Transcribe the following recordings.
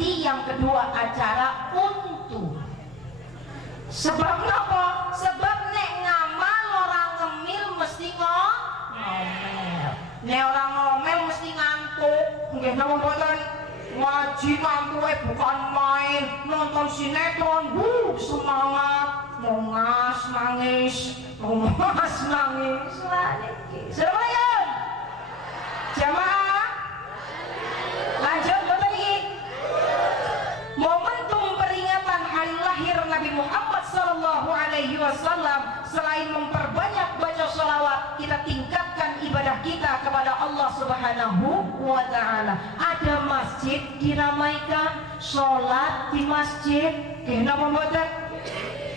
nanti yang kedua acara untu. Sebab apa? Sebab nek ngamal orang ngemil mesti ngomel. Nek orang ngomel mesti ngantuk. Nggih napa mboten? Ngaji ngantuke bukan main, nonton sinetron, semangat, nongas nangis, nongas nangis. Semuanya jamaah lanjut betul ini. Momentum peringatan hari lahir Nabi Muhammad SAW, selain memperbanyak baca sholawat, kita tingkatkan ibadah kita kepada Allah Subhanahu wa Ta'ala. Ada masjid dinamaikan sholat di masjid. Kenapa mboten?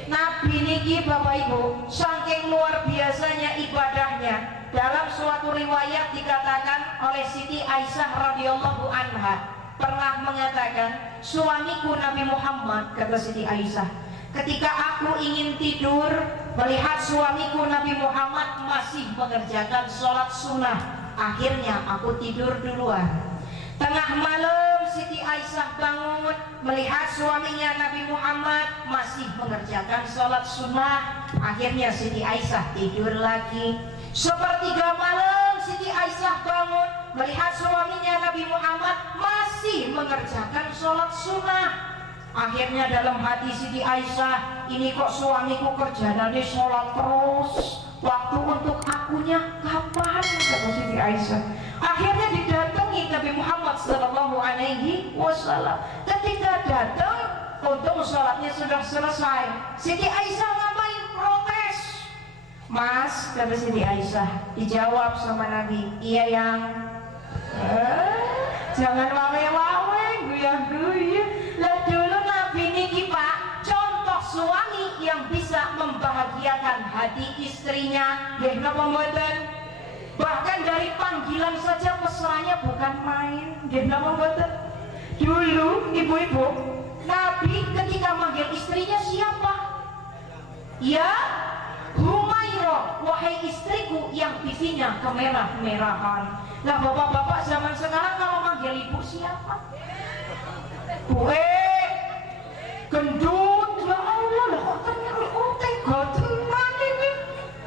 Nabi niki Bapak Ibu saking luar biasanya ibadahnya. Dalam suatu riwayat dikatakan oleh Siti Aisyah radhiyallahu anha pernah mengatakan, suamiku Nabi Muhammad, kata Siti Aisyah, ketika aku ingin tidur melihat suamiku Nabi Muhammad masih mengerjakan sholat sunnah, akhirnya aku tidur duluan. Tengah malam Siti Aisyah bangun melihat suaminya Nabi Muhammad masih mengerjakan sholat sunnah, akhirnya Siti Aisyah tidur lagi. Sepertiga malam Siti Aisyah bangun melihat suaminya Nabi Muhammad masih mengerjakan sholat sunnah. Akhirnya dalam hati Siti Aisyah, ini kok suamiku kerjanya sholat terus, waktu untuk akunya kapan, kata Siti Aisyah. Akhirnya didatangi Nabi Muhammad SAW. Ketika datang, untung sholatnya sudah selesai. Siti Aisyah ngapain? Protes. Mas, kata Siti Aisyah, dijawab sama Nabi, iya yang jangan wawe-wawe, guyah-guyah. Lah dulu Nabi niki Pak, contoh suami yang bisa membahagiakan hati istrinya. Nggih napa mboten? Bahkan dari panggilan saja mesranya bukan main. Nggih napa mboten? Dulu ibu-ibu, Nabi ketika manggil istrinya siapa? Ya, Humairah, wahai istriku yang pipinya kemerah-merahan. Lah bapak-bapak zaman sekarang kalau manggil ibu siapa? Gendut, ya Allah, lah kok ternyata tega tenan ini.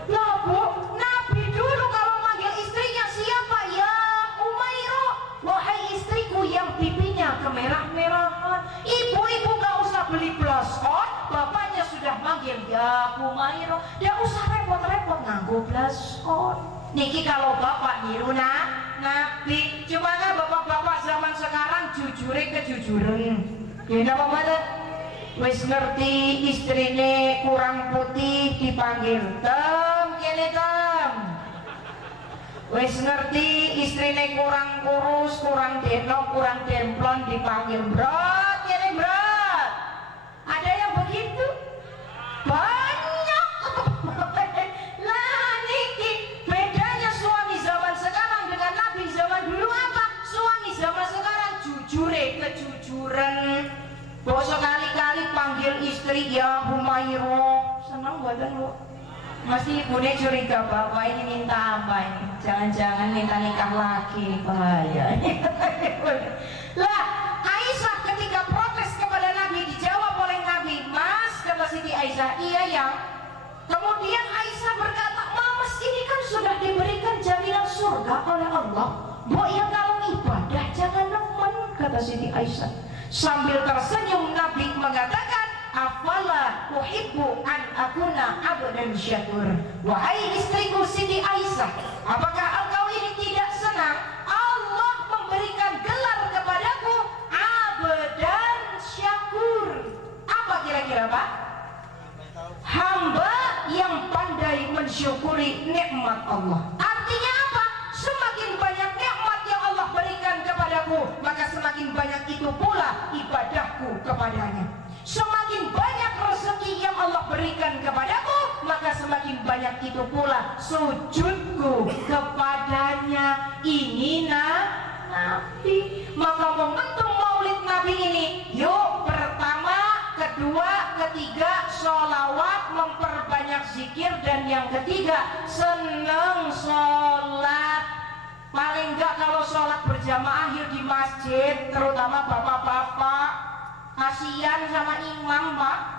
Lah Bu, Nabi dulu kalau manggil istrinya siapa? Ya Humairah, wahai istriku yang pipinya kemerah-merahan. Ibu-ibu gak usah beli blush on, bapaknya sudah manggil ya Humairah. Dia usah repot-repot nganggo blush on. Niki kalau bapak niru Nabi. Cuma kan bapak-bapak zaman sekarang jujure kejujuran. Ya napa mboten? Wis ngerti istrine kurang putih dipanggil tem kene tem. Wis ngerti istrine kurang kurus, kurang denok, kurang demplon dipanggil brot kene brot. Ada yang begitu? Banyak. Lah niki bedanya suami zaman sekarang dengan Nabi zaman dulu apa? Suami zaman sekarang jujure kejujuran. Bosok kali-kali panggil istri ya Humairah. Senang badan lu. Masih ibunya curiga bapak ini minta apa ini? Jangan-jangan minta nikah lagi, bahaya. Lah Aisyah ketika protes kepada Nabi dijawab oleh Nabi, Mas, kata Siti Aisyah, iya yang. Kemudian Aisyah berkata, Mas ini kan sudah diberikan jaminan surga oleh Allah. Mbok ya kalau ibadah jangan nemen, kata Siti Aisyah. Sambil tersenyum Nabi mengatakan, afala uhibbu an akuna abdan syakur. Wahai istriku Siti Aisyah, apakah engkau ini tidak senang Allah memberikan gelar kepadaku abdan syakur? Apa kira-kira Pak? Hamba yang pandai mensyukuri nikmat Allah. Artinya apa? Semakin banyak nikmat yang Allah berikan kepadaku, maka semakin banyak itu pula ibadahku kepadanya. Semakin banyak rezeki yang Allah berikan kepadaku, maka semakin banyak itu pula sujudku kepadanya. Ini Nabi. Maka momentum maulid Nabi ini, yuk pertama, kedua, ketiga sholawat, memperbanyak zikir, dan yang ketiga seneng sholat. Paling enggak kalau sholat berjamaah yuk di masjid, terutama bapak-bapak kasihan sama imam Pak.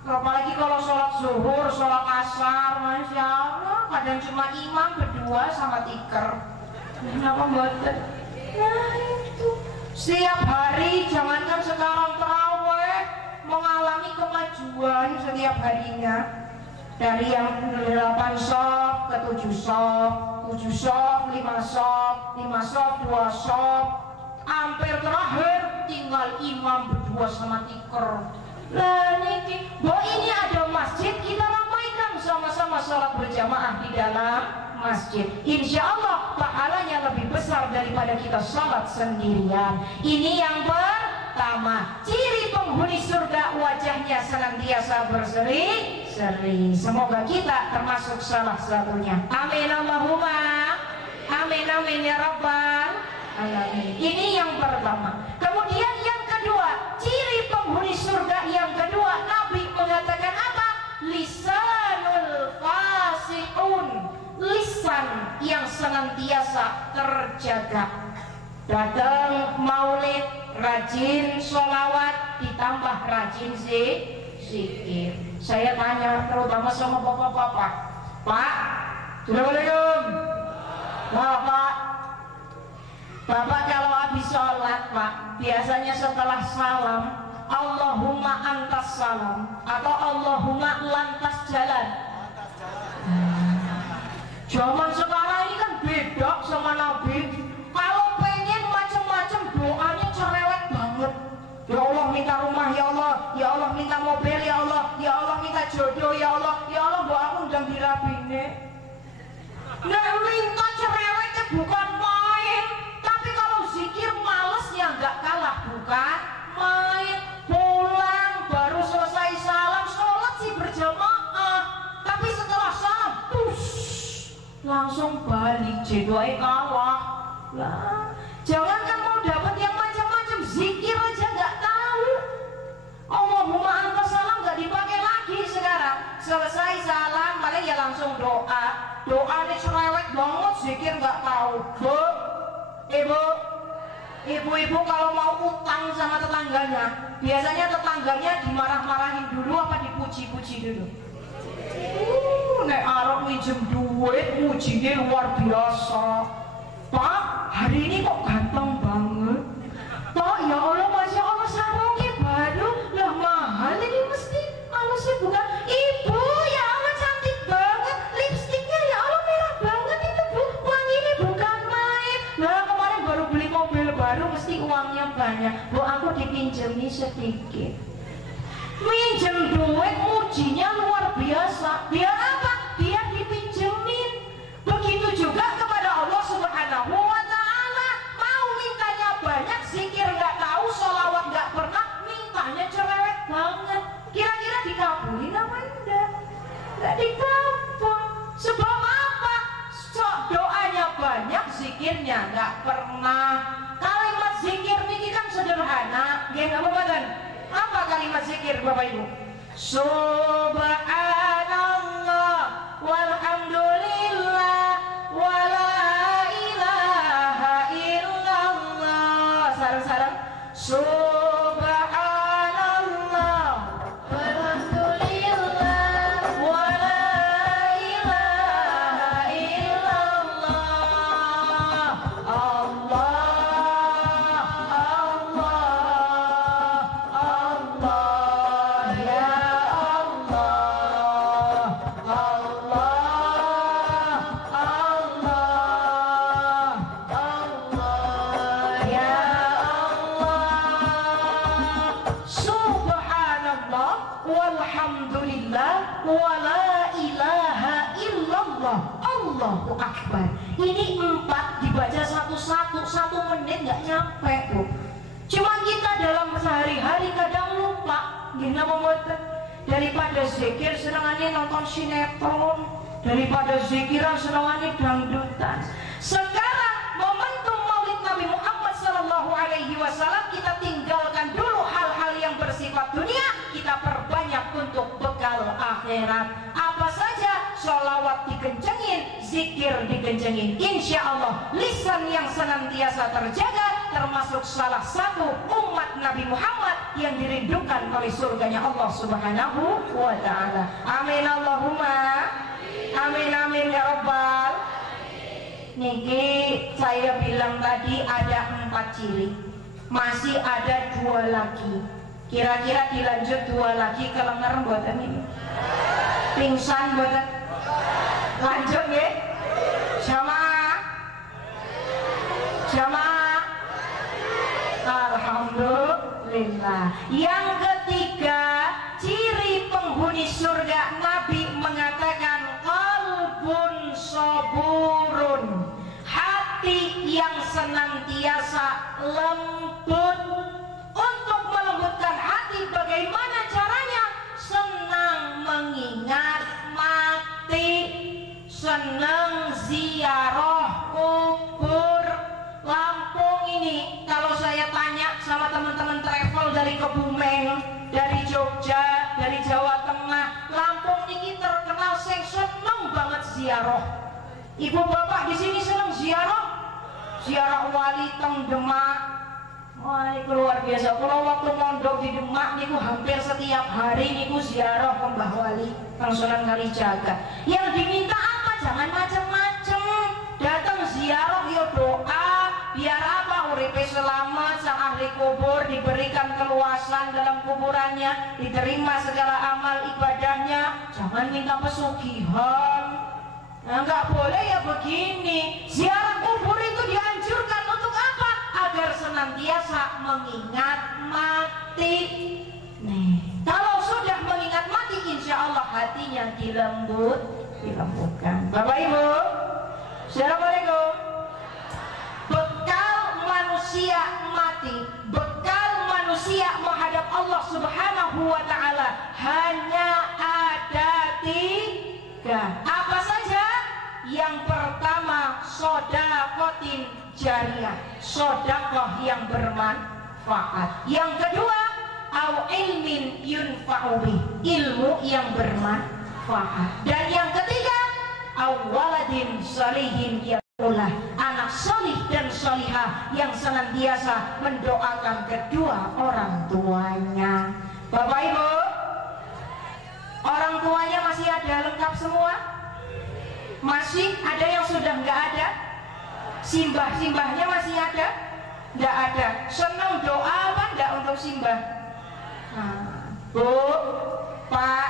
Apalagi kalau sholat zuhur, sholat asar, Masya Allah, kadang cuma imam berdua sama tiker. Kenapa mboten? Nah itu setiap hari, jangankan sekarang taraweh, mengalami kemajuan setiap harinya. Dari yang 8 shop ke 7 shop, 7 shop, 5 shop, 5 shop, 2 shop, hampir terakhir tinggal imam berdua sama tiker. Nah ini ada masjid, kita ramaikan sama-sama sholat berjamaah di dalam masjid. Insya Allah pahalanya lebih besar daripada kita sholat sendirian. Ini yang pertama, ciri penghuni surga wajahnya senantiasa berseri-seri. Semoga kita termasuk salah satunya. Amin Allahumma amin amin ya rabbal alamin. Ini yang pertama. Kemudian yang kedua, ciri penghuni surga yang kedua, Nabi mengatakan apa? Lisanul fasihun, lisan yang senantiasa terjaga. Datang maulid, rajin sholawat, ditambah rajin zikir. Saya tanya terutama sama bapak-bapak, Pak, Assalamualaikum. Bapak kalau habis sholat Pak, biasanya setelah salam Allahumma antas salam atau Allahumma lantas jalan. Zaman sekarang ini kan beda sama Nabi. Kalau pengen macam-macam doanya cerewet banget. Ya Allah minta rumah, ya Allah minta mobil, ya Allah minta jodoh, ya Allah buat aku undang dirabine. Nah minta cerewetnya bukan main. Tapi kalau zikir malesnya nggak kalah bukan main. Pulang baru selesai salam, sholat sih berjamaah, tapi setelah salam langsung balik, jedoi kalah lah. Jangankan mau dapat yang macam-macam, zikir aja nggak tahu. Allahumma anta salam nggak dipakai lagi sekarang. Selesai salam paling ya langsung doa. Doanya cerewet banget, zikir nggak tahu. Ibu-ibu kalau mau utang sama tetangganya, biasanya tetangganya dimarah-marahin dulu apa dipuji-puji dulu? Nek arep minjem duit mujine luar biasa. Pak, hari ini kok ganteng banget. Pak, ya Allah, Masya Allah, sarungnya baru. Lah mahal ini mesti. Alasnya bukan. Ibu, ya Allah cantik banget. Lipstiknya ya Allah merah banget itu Bu. Wanginya bukan main. Nah kemarin baru beli mobil baru, mesti uangnya banyak. Bu, aku dipinjemi sedikit. Minjem duit mujinya luar biasa. Biar apa? Biar dipinjemin. Begitu juga kepada Allah Subhanahu wa ta'ala. Mau mintanya banyak, zikir nggak tahu, sholawat nggak pernah, mintanya cerewet banget. Kira-kira dikabulin apa enggak? Nggak dikabul. Sebab apa? Doanya banyak, zikirnya nggak pernah. Kalimat zikir ini kan sederhana. Nggih nggak apa-apa kan? Apa kalimat zikir Bapak Ibu? Subhanallah walhamdulillah wala ilaha illallah. Sarang-sarang Subhanallah walhamdulillah wala ilaha illallah. Allah Allahu Akbar. Ini 4 dibaca satu-satu, 1 menit nggak nyampe tuh. Cuma kita dalam sehari-hari kadang lupa. Gimana membuat daripada zikir senangannya nonton sinetron, daripada zikiran senangannya dangdutan. Sekarang momentum Maulid Nabi Muhammad SAW, kita tinggalkan dulu hal-hal yang bersifat dunia, kita perbanyak untuk bekal akhirat. Apa saja? Sholawat dikencengin, zikir dikencengin. Insya Allah lisan yang senantiasa terjaga termasuk salah satu umat Nabi Muhammad yang dirindukan oleh surganya Allah Subhanahu wa ta'ala. Amin Allahumma amin amin ya Rabbal. Niki saya bilang tadi ada 4 ciri, masih ada 2 lagi. Kira-kira dilanjut 2 lagi kelengar mboten ini? Pingsan mboten? Lanjut ya? Jamaah jamaah, alhamdulillah. Yang ketiga, ciri penghuni surga, Nabi mengatakan qalbun saburun, hati yang senantiasa lembut. Untuk melembutkan hati bagaimana caranya? Senang mengingat mati, senang ziarah kubur. Lampung ini kalau saya tanya sama teman-teman travel dari Kebumen, dari Jogja, dari Jawa Tengah, Lampung ini terkenal sing seneng banget ziarah. Ibu bapak di sini seneng ziarah, ziarah wali teng Demak. Wah, ini luar biasa. Kalau waktu mondok di Demak niku hampir setiap hari niku ziarah ke Mbah Wali teng Sunan Kalijaga. Yang diminta apa? Jangan macam-macam. Datang ziarah yo doa, biar apa? Uripe selamat, sang ahli kubur diberikan keluasan dalam kuburannya, diterima segala amal ibadahnya. Jangan minta pesugihan. Nah, nggak boleh ya begini. Ziarah kubur itu dianjurkan untuk apa? Agar senantiasa mengingat mati. Nih, kalau sudah mengingat mati, insya Allah hatinya dilembutkan. Bapak Ibu, assalamualaikum. Bekal manusia mati, bekal manusia menghadap Allah Subhanahu wa ta'ala hanya ada 3. Apa saja? Yang pertama, sodakotin jariyah, sodakoh yang bermanfaat. Yang kedua, au ilmin yunfa'ubi, ilmu yang bermanfaat. Dan yang ketiga, au waladin salihin yaulah, anak solih dan solihah yang senantiasa mendoakan kedua orang tuanya. Bapak Ibu, orang tuanya masih ada lengkap semua? Masih ada yang sudah nggak ada? Simbah-simbahnya masih ada? Nggak ada. Senang doa apa nggak untuk simbah? Nah, Bu, Pak,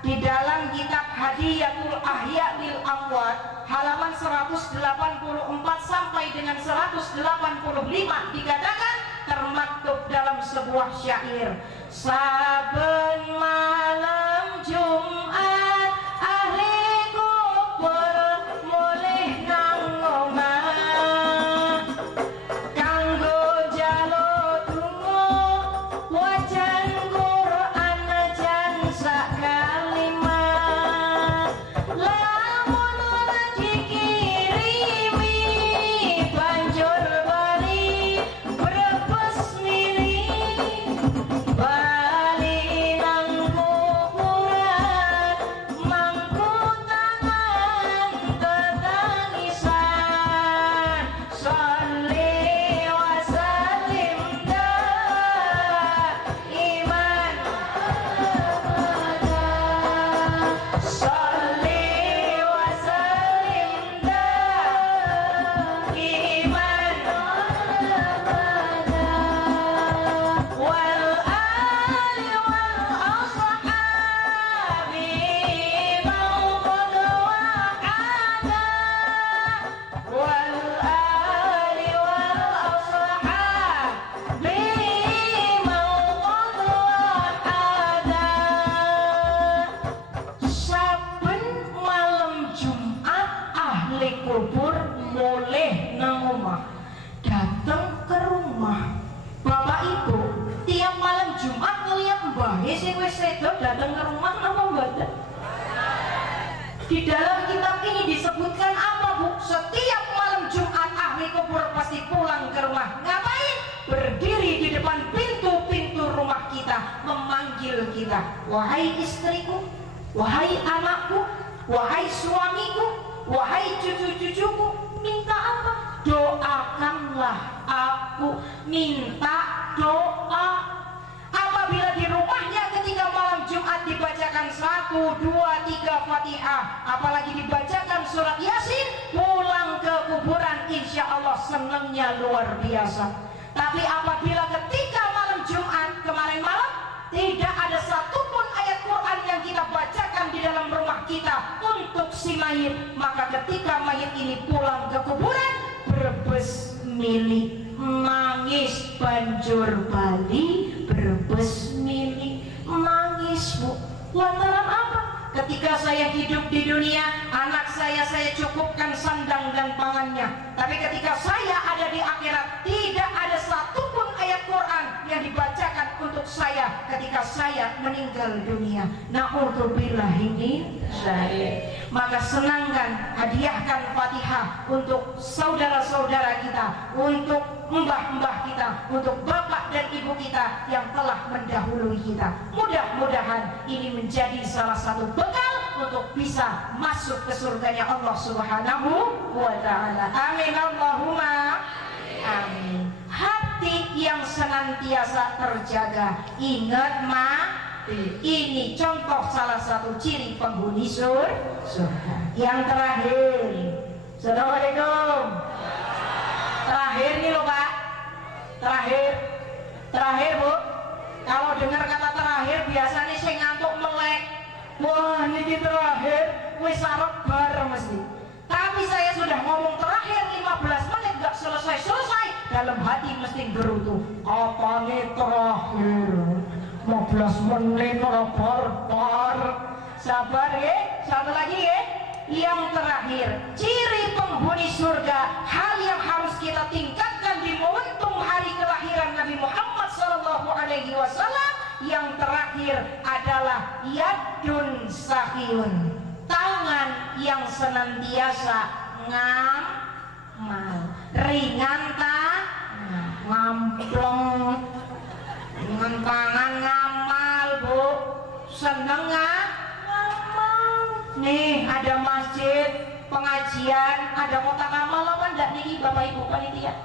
di dalam kitab Hadiyatul Ahya lil Amwat halaman 184 sampai dengan 185 dikatakan, termaktub dalam sebuah syair, saben malam Jumat ahli kubur mulih nang omah kanggo jalo dungo wajan Quran jan sak kalimat lamun ora dikirimi banjur bali brebes milih bali nang kuburan mangku tangan ketangisan sholli wa sallim iman sholli wa sallim iman wal ali wal ashabi mawqad wahada wal ali wal ashabi mawqad wahada. Saben malam Jumat ahli kubur mulih nang omah, datang ke rumah. Bapak Ibu, tiap malam Jumat ngeliat mbahe sing wis sedo datang ke rumah napa mboten? Di dalam kitab ini disebutkan apa, Bu? Setiap malam Jumat ahli kubur pasti pulang ke rumah. Ngapain? Berdiri di depan pintu-pintu rumah kita, memanggil kita. Wahai istriku, wahai anakku, wahai suamiku, wahai cucu-cucuku, minta apa? Doakanlah aku, minta doa. 1, 2, 3 Fatihah, apalagi dibacakan surat Yasin, pulang ke kuburan insya Allah senangnya luar biasa. Tapi apabila ketika malam Jumat kemarin malam tidak ada satupun ayat Quran yang kita bacakan di dalam rumah kita untuk si mayit, maka ketika mayit ini pulang ke kuburan berbes mili, nangis banjur bali, berbes mili, nangis bu. Lantaran apa? Ketika saya hidup di dunia, anak saya cukupkan sandang dan pangannya. Tapi ketika saya ada di akhirat, tidak ada satupun ayat Quran yang dibacakan untuk saya ketika saya meninggal dunia. Na'udzubillah ini saya. Maka senangkan, hadiahkan Fatihah untuk saudara-saudara kita, untuk mbah-mbah kita, untuk bapak dan ibu kita yang telah mendahului kita. Mudah-mudahan ini menjadi salah satu bekal untuk bisa masuk ke surganya Allah Subhanahu wa ta'ala. Amin Allahumma amin. Hati yang senantiasa terjaga, ingat ini contoh salah satu ciri penghuni surga. Yang terakhir, Assalamualaikum. Terakhir nih loh Pak, terakhir Bu. Kalau dengar kata terakhir biasanya saya ngantuk melek. Wah ini terakhir, wis arep bar mesti. Tapi saya sudah ngomong terakhir 15 menit gak selesai. Dalam hati mesti gerutu. Apane terakhir? 15 menit bar. Sabar ya, satu lagi ya. Yang terakhir, ciri penghuni surga, hal yang harus kita tingkatkan di momentum hari kelahiran Nabi Muhammad SAW. Yang terakhir adalah yadun sahiyun, tangan yang senantiasa ngamal, ringan ngamplong, dengan tangan ngamal bu, seneng ngamal. Nih ada masjid, pengajian, ada kotak amal apa enggak nih Bapak Ibu panitia?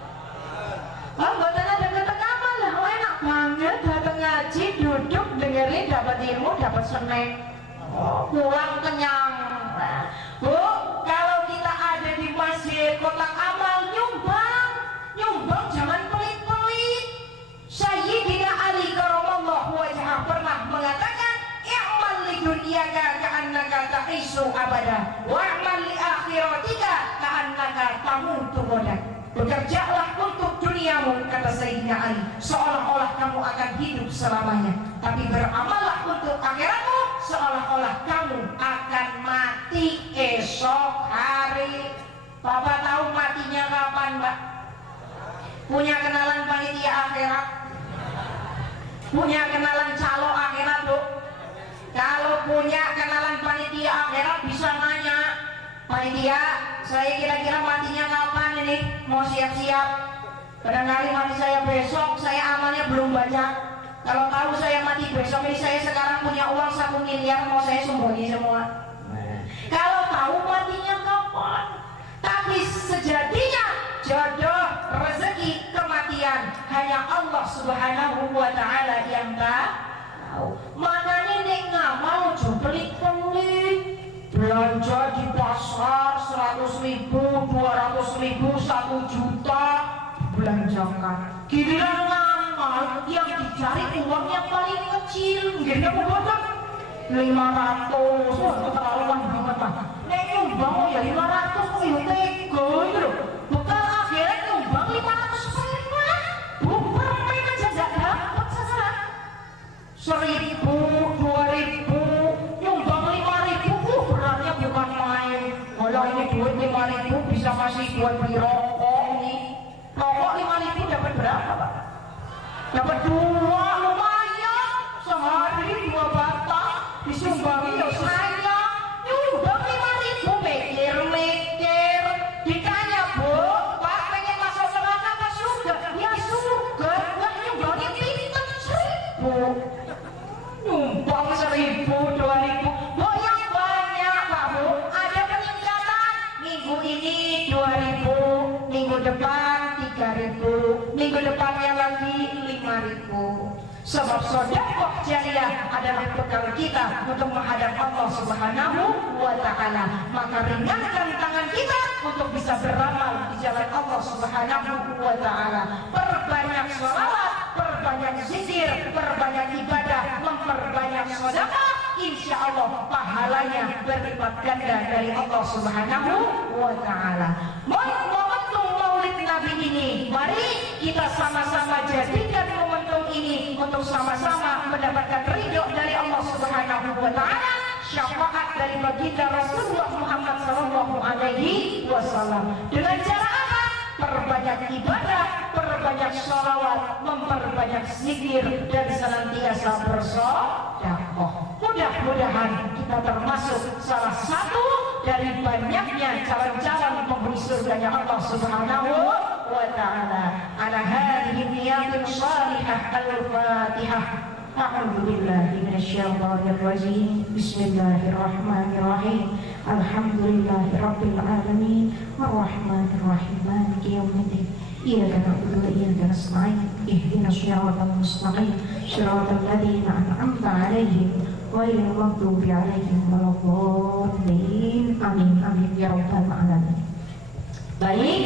Oh, buatan ada kotak amal lah, oh enak banget datang ngaji, duduk dengerin, dapat ilmu, dapat snack, pulang kenyang. Bu, kalau kita ada di masjid, kotak amal, nyumbang jangan pelit-pelit. Sayyidina Ali karamallahu wajhah pernah mengatakan, i'mal li dunyaka ka'annaka ta'isu abada wa'mal li akhiratika ka'annaka tamutu ghadan. Bekerjalah untuk duniamu, kata Sayyidina Ali, seolah-olah kamu akan hidup selamanya. Tapi beramallah untuk akhiratmu, seolah-olah kamu akan mati esok hari. Bapak tahu matinya kapan, Mbak? Punya kenalan panitia akhirat? Punya kenalan calo akhirat, Bu? Kalau punya kenalan panitia akhirat bisa nanya, panitia, saya kira-kira matinya kapan ini? Mau siap-siap. Barangkali mati saya besok, saya amalnya belum banyak. Kalau tahu saya mati besok ini, saya sekarang punya uang 1 miliar, mau saya sembunyi semua. Kalau tahu matinya kapan. Tapi sejatinya jodoh, rezeki, kematian hanya Allah Subhanahu wa ta'ala yang tahu. Makanya nek ngamal ojo pelit-pelit. Belanja di pasar 100.000, 200.000, 1 juta belanjakan. Giliran ngamal yang dicari uang yang paling kecil, gini apa bodoh? 500, keterlaluan banget Pak. Nek nyumbang oh ya 500 kok ya tega itu loh. Bekal akhirat nyumbang 500 ribu, permen aja gak dapet sesaat. 1.000, 2.000, nyumbang 5.000, beratnya bukan main. Kalau ini duit 5.000 bisa kasih buat beli rokok nih. Rokok 5.000 dapat berapa Pak? Dapat 2, lumayan. Sehari 2 batang disumbangi ya saya. Nyumbang 5.000, mikir. Ditanya, Bu, Pak pengen masuk neraka apa surga? Ya surga. Lah nyumbangnya pinten 1.000. Nyumbang 1.000, 2.000. Bu yang banyak Pak Bu. Ada peningkatan. Minggu ini 2.000, minggu depan 3.000, minggu depannya lagi 5.000. Sebab sedekah jariah adalah bekal kita untuk menghadap Allah Subhanahu wa Ta'ala. Maka ringankan tangan kita untuk bisa beramal di jalan Allah Subhanahu wa Ta'ala. Perbanyak sholawat, perbanyak zikir, perbanyak ibadah, memperbanyak sedekah. Insya Allah pahalanya berlipat ganda dari Allah Subhanahu wa Ta'ala. Momentum Maulid Nabi ini, mari kita sama-sama jadikan momentum ini untuk sama-sama mendapatkan ridho dari Allah Subhanahu wa Ta'ala, syafaat dari baginda Rasulullah Muhammad sallallahu alaihi wasallam. Dengan cara apa? Perbanyak ibadah, perbanyak sholawat, memperbanyak zikir, dan senantiasa bersedekah. Mudah-mudahan kita termasuk salah satu dari banyaknya calon-calon penghuni surganya Allah Subhanahu wa Ta'ala. Ala hadhihi niyatin salihah al-Fatihah. A'udzu billahi minasyaitonir rajim. Bismillahirrahmanirrahim. Alhamdulillahirabbil alamin. Arrahmanir rahim. Maliki yaumiddin. Iyyaka na'budu wa iyyaka nasta'in. Ihdinas siratal mustaqim. Siratal ladzina an'amta 'alaihim ghairil maghdubi 'alaihim waladdallin. Amin amin ya rabbal alamin. Baik,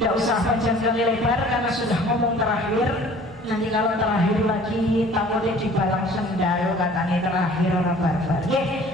tidak usah panjang kali lebar karena sudah ngomong terakhir. Nanti kalau terakhir lagi tamunya dibalang sendal katanya terakhir orang barbar.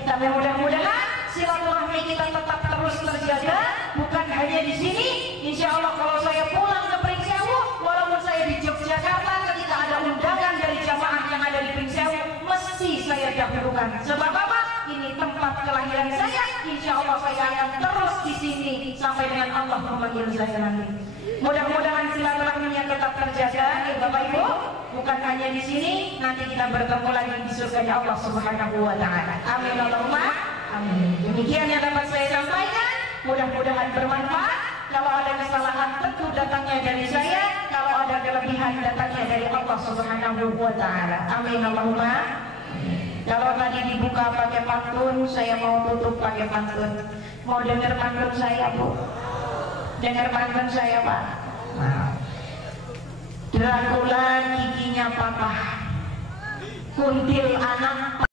Tapi mudah-mudahan silaturahmi kita tetap terus terjaga, bukan hanya di sini. Insya Allah kalau saya pulang ke Pringsewu, walaupun saya di Yogyakarta, ketika ada undangan dari jamaah yang ada di Pringsewu, mesti saya dahulukan. Sebab apa? Ini tempat kelahiran saya. Insya Allah saya akan terus di sini sampai dengan Allah memanggil saya nanti. Mudah-mudahan silaturahminya tetap terjaga, ya Bapak Ibu. Bukan hanya di sini, nanti kita bertemu lagi di surganya Allah Subhanahu wa Ta'ala. Amin Allahumma amin. Demikian yang dapat saya sampaikan. Mudah-mudahan bermanfaat. Kalau ada kesalahan tentu datangnya dari saya. Kalau ada kelebihan datangnya dari Allah Subhanahu wa Ta'ala. Amin Allahumma. Kalau tadi dibuka pakai pantun, saya mau tutup pakai pantun. Mau dengar pantun saya, Bu? Dengar pantun saya, Pak. Dracula giginya patah, kuntil anak